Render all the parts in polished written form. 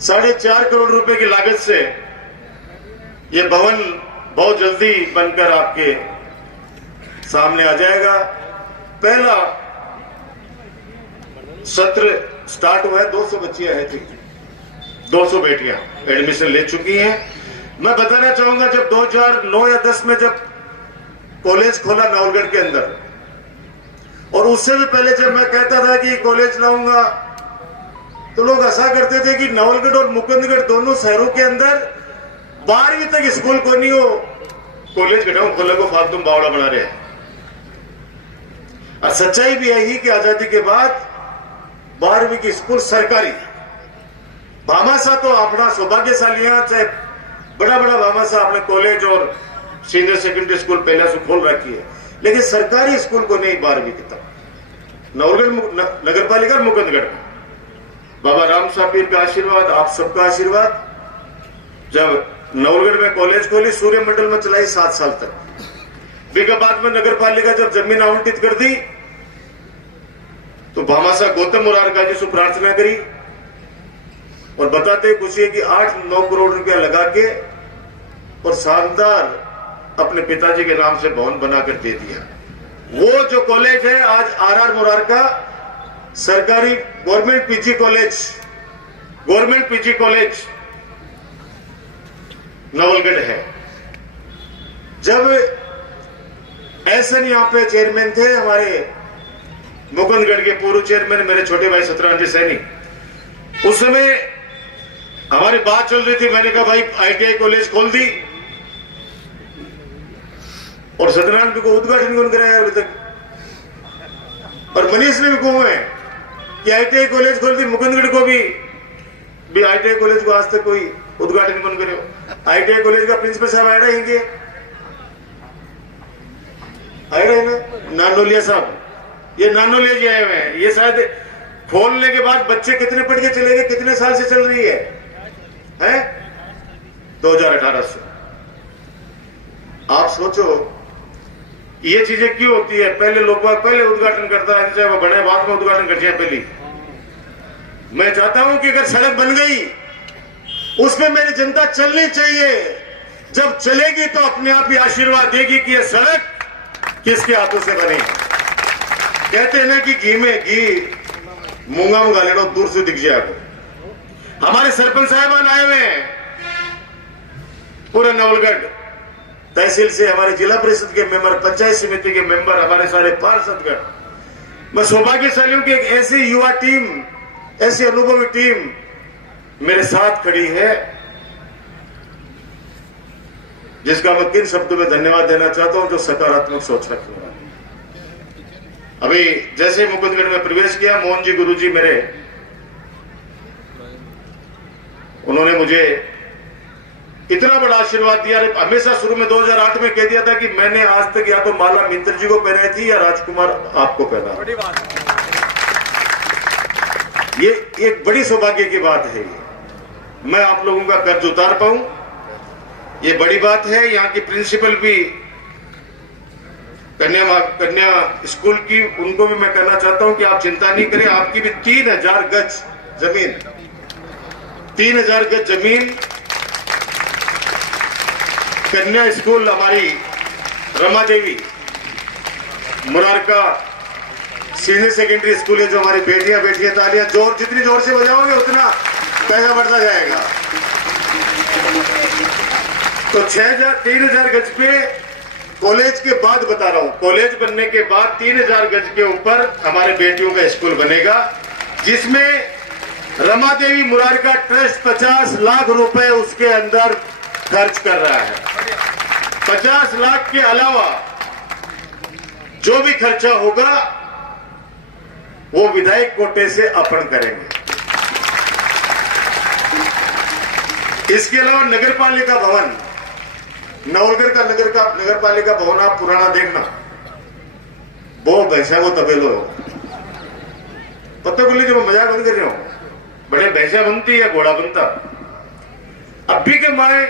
4.5 करोड़ रुपए की लागत से ये भवन बहुत जल्दी बनकर आपके सामने आ जाएगा। पहला सत्र स्टार्ट हुआ है, 200 बच्चियां हैं थी, 200 बेटियां एडमिशन ले चुकी हैं। मैं बताना चाहूंगा जब 2009 या 10 में जब कॉलेज खोला नवलगढ़ के अंदर, और उससे भी पहले जब मैं कहता था कि कॉलेज लाऊंगा तो लोग ऐसा करते थे कि नवलगढ़ और मुकुंदगढ़ दोनों शहरों के अंदर 12वीं तक स्कूल को नहीं हो, कॉलेज घटाओ खोले को फालतू बावड़ा बना रहे हैं। और सच्चाई भी यही कि आजादी के बाद 12वीं की स्कूल सरकारी, भामाशाह तो अपना सौभाग्यशालियां, चाहे बड़ा बड़ा भामाशाह अपने कॉलेज और सीनियर सेकेंडरी स्कूल पहले से खोल रखी है, लेकिन सरकारी स्कूल को नहीं 12वीं की तक। नवलगढ़ नगर पालिका मुकुंदगढ़ में बाबा राम साहब पीर का आशीर्वाद, आप सबका आशीर्वाद, जब नवलगढ़ में कॉलेज खोली, सूर्य मंडल में चलाई 7 साल तक। विगत में नगर पालिका जब जमीन आवंटित कर दी तो भामाशाह गौतम मुरारका जी से प्रार्थना करी और बताते खुशी है कि 8-9 करोड़ रुपया लगा के और शानदार अपने पिताजी के नाम से भवन बनाकर दे दिया। वो जो कॉलेज है आज आर मुरारका सरकारी गवर्नमेंट पीजी कॉलेज नवलगढ़ है। जब एसएन यहां पे चेयरमैन थे हमारे मुकुंदगढ़ के पूर्व चेयरमैन मेरे छोटे भाई सत्यनारायण सैनी, उस समय हमारी बात चल रही थी, मैंने कहा भाई आईटीआई कॉलेज खोल दी, और सत्यनारायण को उद्घाटन कौन कराया अभी तक, और मनीष ने भी कहा है कि आईटीआई कॉलेज खोल दी, मुकुंदगढ़ को भी आईटीआई कॉलेज को आज तक कोई उद्घाटन कौन करे। आईटीआई कॉलेज का प्रिंसिपल साहब आए रहेंगे, आए रहे ना नानोलिया साहब, ये नानोलिया जी आए हुए हैं। ये शायद खोलने के बाद बच्चे कितने पढ़ के चले गए, कितने साल से चल रही है 2018 से। आप सोचो ये चीजें क्यों होती है, पहले लोग पहले उद्घाटन करता है, चाहे वो बड़े बाद में उद्घाटन कर जाए पहले। मैं चाहता हूं कि अगर सड़क बन गई उसमें मेरी जनता चलनी चाहिए, जब चलेगी तो अपने आप ही आशीर्वाद देगी कि यह सड़क किसके हाथों से बनी। कहते हैं ना कि घी में घी मूंगा में गालेड़ो दूर से दिख जाएगा। हमारे सरपंच साहबान आए हुए हैं पूरा नवलगढ़ तहसील से, हमारे जिला परिषद के मेंबर, पंचायत समिति के मेंबर, हमारे सारे पार्षदगण। मैं सौभाग्यशाली हूं कि एक ऐसी युवा टीम, ऐसी अनुभवी टीम मेरे साथ खड़ी है, जिसका मैं किन शब्दों में धन्यवाद देना चाहता हूं, जो सकारात्मक सोच रखने वाले। अभी जैसे मुकुंदगढ़ में प्रवेश किया, मोहन जी गुरु जी मेरे, उन्होंने मुझे इतना बड़ा आशीर्वाद दिया। हमेशा शुरू में 2008 में कह दिया था कि मैंने आज तक या तो माला मिंत्र जी को पहनाई थी या राजकुमार आपको पहना। ये एक बड़ी सौभाग्य की बात है, मैं आप लोगों का कर्ज उतार पाऊं, ये बड़ी बात है। यहाँ की प्रिंसिपल भी कन्या स्कूल की, उनको भी मैं कहना चाहता हूं कि आप चिंता नहीं करें, आपकी भी 3000 गज जमीन, 3000 गज जमीन कन्या स्कूल हमारी Rama Devi Murarka senior secondary school है, जो हमारी बेटियां तालियां जोर, जितनी जोर से बजाओगे उतना पैसा बढ़ता जाएगा। तो 3000 गज पे कॉलेज के बाद बता रहा हूं, कॉलेज बनने के बाद 3000 गज के ऊपर हमारे बेटियों का स्कूल बनेगा, जिसमें रमा देवी मुरारका ट्रस्ट 50 लाख रुपए उसके अंदर खर्च कर रहा है। 50 लाख के अलावा जो भी खर्चा होगा वो विधायक कोटे से अर्पण करेंगे। इसके अलावा नगर पालिका भवन, नवलगढ़ का नगर पालिका भवन आप पुराना देखना, वो भैंसा वो तबेलो पत्ता गोली, जो मजाक बंद कर रहे हो, बड़े भैंसा बनती है, घोड़ा बनता। अब भी के माए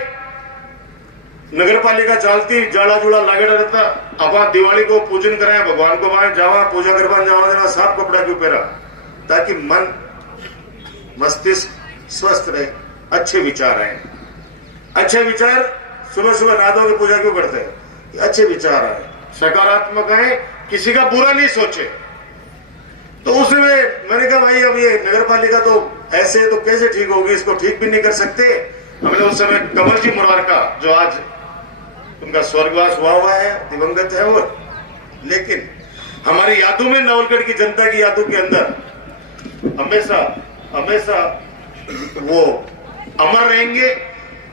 नगर पालिका चलती, जाड़ा जुड़ा लागेड़ा रहता। अब आप दिवाली को पूजन कराए, भगवान को माए जावा, पूजा करवा जावा देना, साफ कपड़ा क्यों पहरा, ताकि मन मस्तिष्क स्वस्थ रहे, अच्छे विचार आए। अच्छे विचार सुबह सुबह नादों की पूजा क्यों करते हैं? अच्छे विचार आए, सकारात्मक आए, किसी का बुरा नहीं सोचे। तो उसमें मैंने कहा भाई अब ये नगर पालिका तो ऐसे तो कैसे ठीक होगी, इसको ठीक भी नहीं कर सकते। हमने उस समय कमल जी मुरारका, जो आज उनका स्वर्गवास हुआ है, दिवंगत है वो, लेकिन हमारी यादों में, नवलगढ़ की जनता की यादों के अंदर हमेशा हमेशा वो अमर रहेंगे।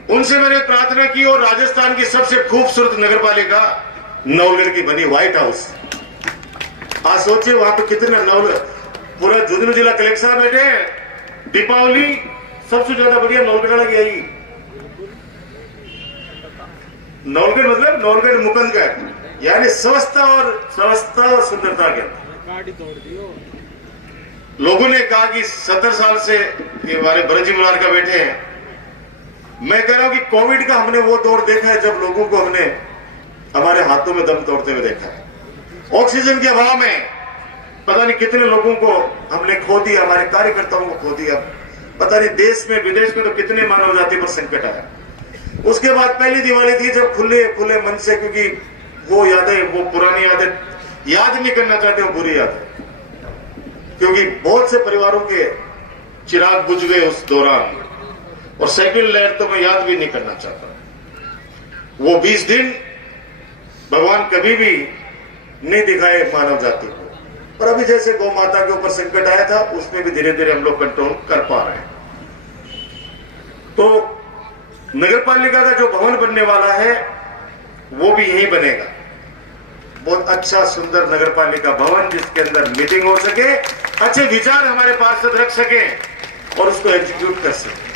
उनसे मैंने प्रार्थना की और राजस्थान की सबसे खूबसूरत नगरपालिका नवलगढ़ की बनी व्हाइट हाउस। आज सोचिए वहां पे कितने पूरा झुंझुनू जिला कलेक्टर बैठे हैं। दीपावली सबसे ज्यादा बढ़िया नवलगढ़ की आई। नवलगढ़ मतलब नवलगढ़ मुकुंदगढ़, यानी स्वच्छता और सुंदरता के लोगों ने कहा कि 70 साल से हमारे भरत जी मुरारका बैठे हैं। मैं कह रहा हूं कि कोविड का हमने वो दौर देखा है जब लोगों को हमने हमारे हाथों में दम तोड़ते हुए देखा है। ऑक्सीजन के अभाव में पता नहीं कितने लोगों को हमने खो दिया, हमारे कार्यकर्ताओं को खो दिया। पता नहीं देश में विदेश में तो कितने मानव जाति पर संकट आया। उसके बाद पहली दिवाली थी जब खुले मन से, क्योंकि वो यादें, वो पुरानी यादें याद नहीं करना चाहते, वो बुरी यादें, क्योंकि बहुत से परिवारों के चिराग बुझ गए उस दौरान। और साइकिल लहर तो मैं याद भी नहीं करना चाहता। वो 20 दिन भगवान कभी भी नहीं दिखाए मानव जाति को। पर अभी जैसे गौ माता के ऊपर संकट आया था, उसमें भी धीरे धीरे हम लोग कंट्रोल कर पा रहे हैं। तो नगरपालिका का जो भवन बनने वाला है वो भी यही बनेगा। बहुत अच्छा सुंदर नगरपालिका भवन, जिसके अंदर मीटिंग हो सके, अच्छे विचार हमारे पार्षद रख सके और उसको एग्जीक्यूट कर सके।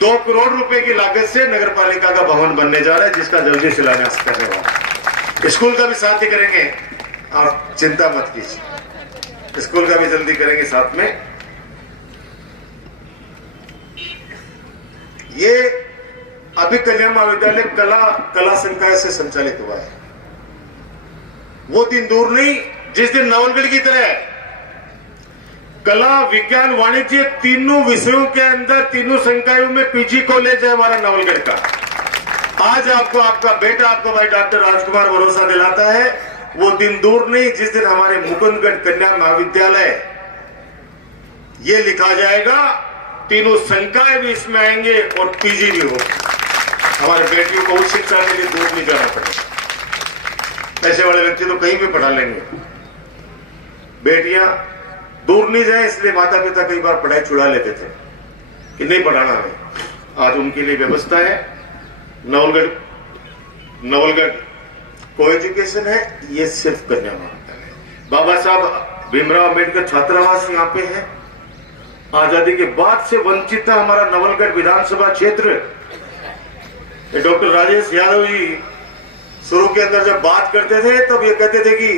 2 करोड़ रुपए की लागत से नगरपालिका का भवन बनने जा रहा है, जिसका जल्दी शिलान्यास करने वाला। स्कूल का भी साथ ही करेंगे, आप चिंता मत कीजिए, स्कूल का भी जल्दी करेंगे साथ में। ये अभी कन्या महाविद्यालय कला संकाय से संचालित हुआ है। वो दिन दूर नहीं जिस दिन नवलगढ़ की तरह कला, विज्ञान, वाणिज्य तीनों विषयों के अंदर, तीनों संकायों में पीजी कॉलेज है हमारा नवलगढ़ का। आज आपको आपका बेटा, आपका भाई डॉक्टर राजकुमार भरोसा दिलाता है। वो दिन दूर नहीं जिस दिन हमारे मुकुंदगढ़ कन्या महाविद्यालय ये लिखा जाएगा, तीनों संकाय भी इसमें आएंगे और पीजी भी होगा। हमारे बेटियों को उच्च शिक्षा के लिए दूर नहीं जाना पड़ेगा। ऐसे वाले व्यक्ति तो कहीं भी पढ़ा लेंगे। बेटियां दूर नहीं जाए, इसलिए माता पिता कई बार पढ़ाई छुड़ा लेते थे कि नहीं पढ़ाना हमें। आज उनके लिए व्यवस्था है। नवलगढ़ को एजुकेशन है, ये सिर्फ कन्या महाविद्यालय। बाबा साहब भीमराव अम्बेडकर छात्रावास यहाँ पे है। आजादी के बाद से वंचित था हमारा नवलगढ़ विधानसभा क्षेत्र। डॉक्टर राजेश यादव जी शुरू के अंदर जब बात करते थे तब ये कहते थे कि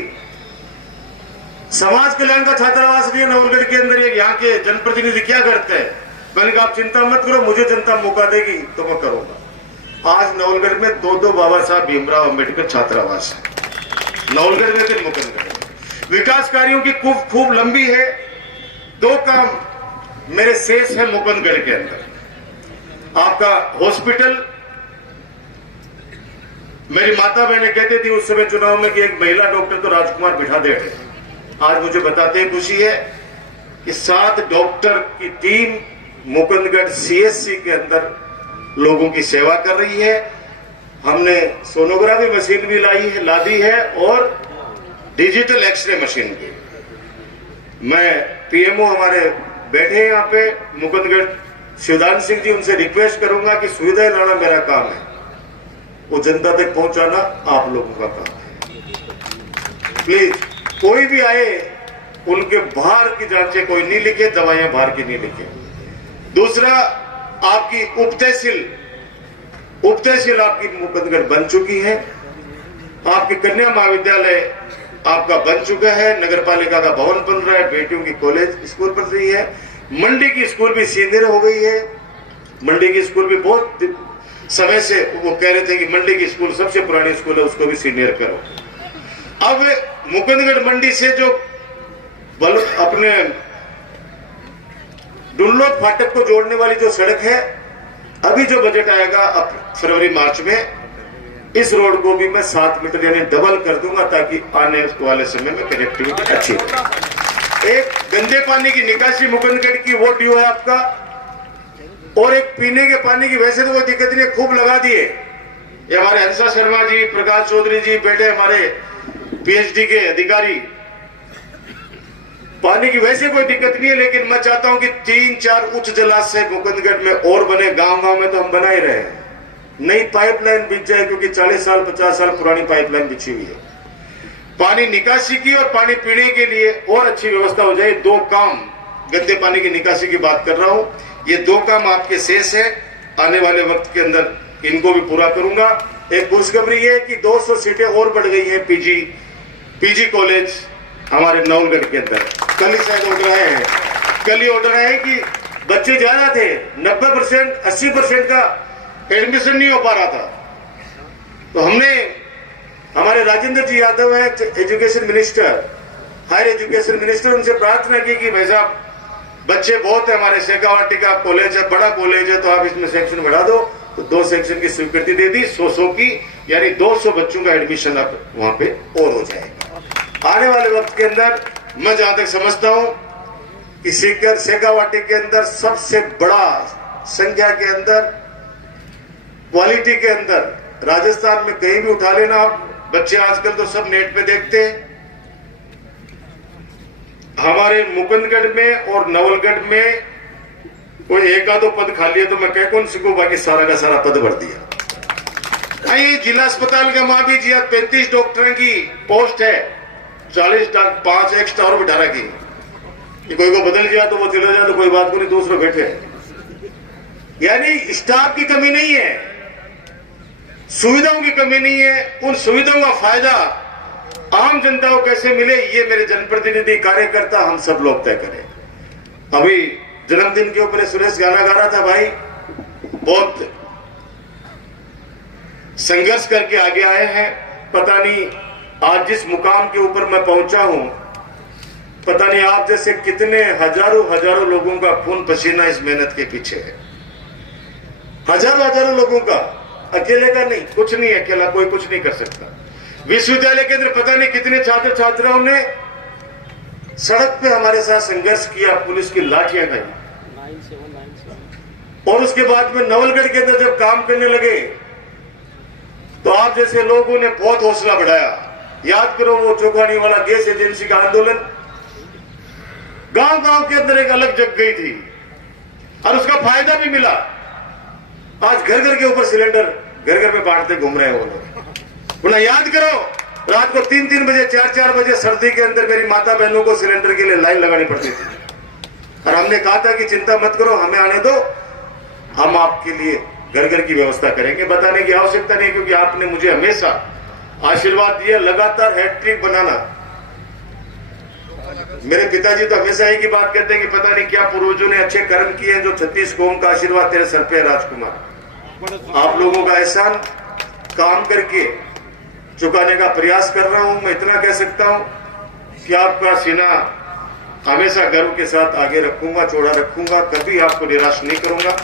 समाज कल्याण का छात्रावास नहीं है नवलगढ़ के अंदर, ये यहाँ के जनप्रतिनिधि क्या करते हैं। मैंने कहा आप चिंता मत करो, मुझे जनता मौका देगी तो मैं करूंगा। आज नवलगढ़ में 2 बाबा साहब भीमराव अम्बेडकर छात्रावास है, नवलगढ़ में भी मुकुंदगढ़। विकास कार्यों की खूब लंबी है। 2 काम मेरे शेष है मुकुंदगढ़ के अंदर। आपका हॉस्पिटल, मेरी माता बहने कहती थी उस समय चुनाव में कि एक महिला डॉक्टर तो राजकुमार बिठा दे। आज मुझे बताते ही खुशी है कि 7 डॉक्टर की टीम मुकुंदगढ़ सीएससी के अंदर लोगों की सेवा कर रही है। हमने सोनोग्राफी मशीन भी ला दी है और डिजिटल एक्सरे मशीन भी। मैं पीएमओ हमारे बैठे हैं यहाँ पे मुकुंदगढ़, शिवदान सिंह जी, उनसे रिक्वेस्ट करूंगा कि सुविधाएं लाना मेरा काम है, वो जनता तक पहुंचाना आप लोगों का काम है। प्लीज कोई भी आए उनके बाहर की जांचें कोई नहीं लिखे, दवाइयां बाहर की नहीं लिखे। दूसरा, आपकी उपतहसील आपकी मुकुंदगढ़ बन चुकी है। आपकी कन्या महाविद्यालय आपका बन चुका है। नगरपालिका का भवन बन रहा है। बेटियों की कॉलेज स्कूल बन रही है। मंडी की स्कूल भी सीनियर हो गई है। मंडी की स्कूल भी बहुत समय से वो कह रहे थे कि मंडी की स्कूल सबसे पुरानी स्कूल है, उसको भी सीनियर करो। अब मुकुंदगढ़ मंडी से जो अपने डुनलोड फाटक को जोड़ने वाली जो सड़क है, अभी जो बजट आएगा अब फरवरी मार्च में, इस रोड को भी मैं 7 मीटर यानी डबल कर दूंगा ताकि आने वाले समय में कनेक्टिविटी अच्छी हो। एक गंदे पानी की निकासी मुकुंदगढ़ की वो ड्यू है आपका, और एक पीने के पानी की वैसे तो कोई दिक्कत नहीं, खूब लगा दिए। ये हमारे हंसा शर्मा जी, प्रकाश चौधरी जी बेटे हमारे पीएचडी के अधिकारी, पानी की वैसे कोई दिक्कत नहीं है, लेकिन मैं चाहता हूं कि 3-4 उच्च जलाशय मुकुंदगढ़ में और बने। गांव-गांव में तो हम बना ही रहे हैं, नई पाइपलाइन बिछ जाए, क्योंकि 40 साल 50 साल पुरानी पाइपलाइन बिछी हुई है। पानी निकासी की और पानी पीने के लिए और अच्छी व्यवस्था हो जाए। 2 काम, गंदे पानी की निकासी की बात कर रहा हूं, ये 2 काम आपके शेष है, आने वाले वक्त के अंदर इनको भी पूरा करूंगा। एक खुशखबरी है कि 200 सीटें और बढ़ गई हैं पीजी कॉलेज हमारे नवलगढ़ के अंदर। कल ही शायद ऑर्डर आए हैं, कल ही ऑर्डर आए कि बच्चे ज्यादा थे, 90% 80% का एडमिशन नहीं हो पा रहा था, तो हमने, हमारे राजेंद्र जी यादव है education minister, higher education minister, उनसे प्रार्थना की कि भाई साहब बच्चे बहुत है, हमारे शेखावाटी का कॉलेज है, बड़ा कॉलेज है, तो आप इसमें सेक्शन बढ़ा दो। तो 2 सेक्शन की स्वीकृति दे दी, 100 की, यानी 200 बच्चों का एडमिशन अब वहां पे और हो जाएगा। आने वाले वक्त के अंदर मैं जहां तक समझता हूं कि शेखावाटी के अंदर सबसे बड़ा संख्या के अंदर, क्वालिटी के अंदर राजस्थान में कहीं भी उठा लेना आप, बच्चे आजकल तो सब नेट पे देखते हैं। हमारे मुकुंदगढ़ में और नवलगढ़ में कोई 1-2 पद खाली है तो मैं कह कौन सकूं, बाकी सारा का सारा पद भर दिया। ये जिला अस्पताल का वहां भी जी 35 डॉक्टरों की पोस्ट है, 40 5 एक्स्ट्रा और बिठा रखी। कोई को बदल गया तो वो चले जाए तो कोई बात को नहीं, दूसरे बैठे। यानी स्टाफ की कमी नहीं है, सुविधाओं की कमी नहीं है। उन सुविधाओं का फायदा आम जनता को कैसे मिले, ये मेरे जनप्रतिनिधि कार्यकर्ता हम सब लोग तय करें। अभी जन्मदिन के ऊपर सुरेश गाना गा रहा था, भाई बहुत संघर्ष करके आगे आए हैं। पता नहीं आज जिस मुकाम के ऊपर मैं पहुंचा हूं, पता नहीं आप जैसे कितने हजारों लोगों का खून पसीना इस मेहनत के पीछे है। हजारों लोगों का, अकेले का नहीं, कुछ नहीं अकेला, कोई कुछ नहीं कर सकता। विश्वविद्यालय के अंदर पता नहीं कितने छात्र छात्राओं ने सड़क पे हमारे साथ संघर्ष किया, पुलिस की लाठियां खाई, और उसके बाद में नवलगढ़ के अंदर जब काम करने लगे तो आप जैसे लोगों ने बहुत हौसला बढ़ाया। याद करो वो चौखानी वाला गैस एजेंसी का आंदोलन, गांव के अंदर एक अलग जग गई थी और उसका फायदा भी मिला। आज घर के ऊपर सिलेंडर घर में बांटते घूम रहे हैं वो लोग। उन्हें याद करो, रात को 3-3 बजे 4-4 बजे सर्दी के अंदर मेरी माता बहनों को सिलेंडर के लिए लाइन लगानी पड़ती थी, और हमने कहा था कि चिंता मत करो, हमें आने दो, हम आपके लिए घर की व्यवस्था करेंगे। बताने की आवश्यकता नहीं, क्योंकि आपने मुझे हमेशा आशीर्वाद दिया लगातार हैट्रिक बनाना। मेरे पिताजी तो हमेशा एक ही बात कहते हैं कि पता नहीं क्या पूर्वजों ने अच्छे कर्म किए हैं जो 36 कौम का आशीर्वाद तेरे सर पे है राजकुमार। आप लोगों का एहसान काम करके चुकाने का प्रयास कर रहा हूं। मैं इतना कह सकता हूं कि आपका सीना हमेशा गर्व के साथ आगे रखूंगा, चौड़ा रखूंगा, कभी आपको निराश नहीं करूंगा।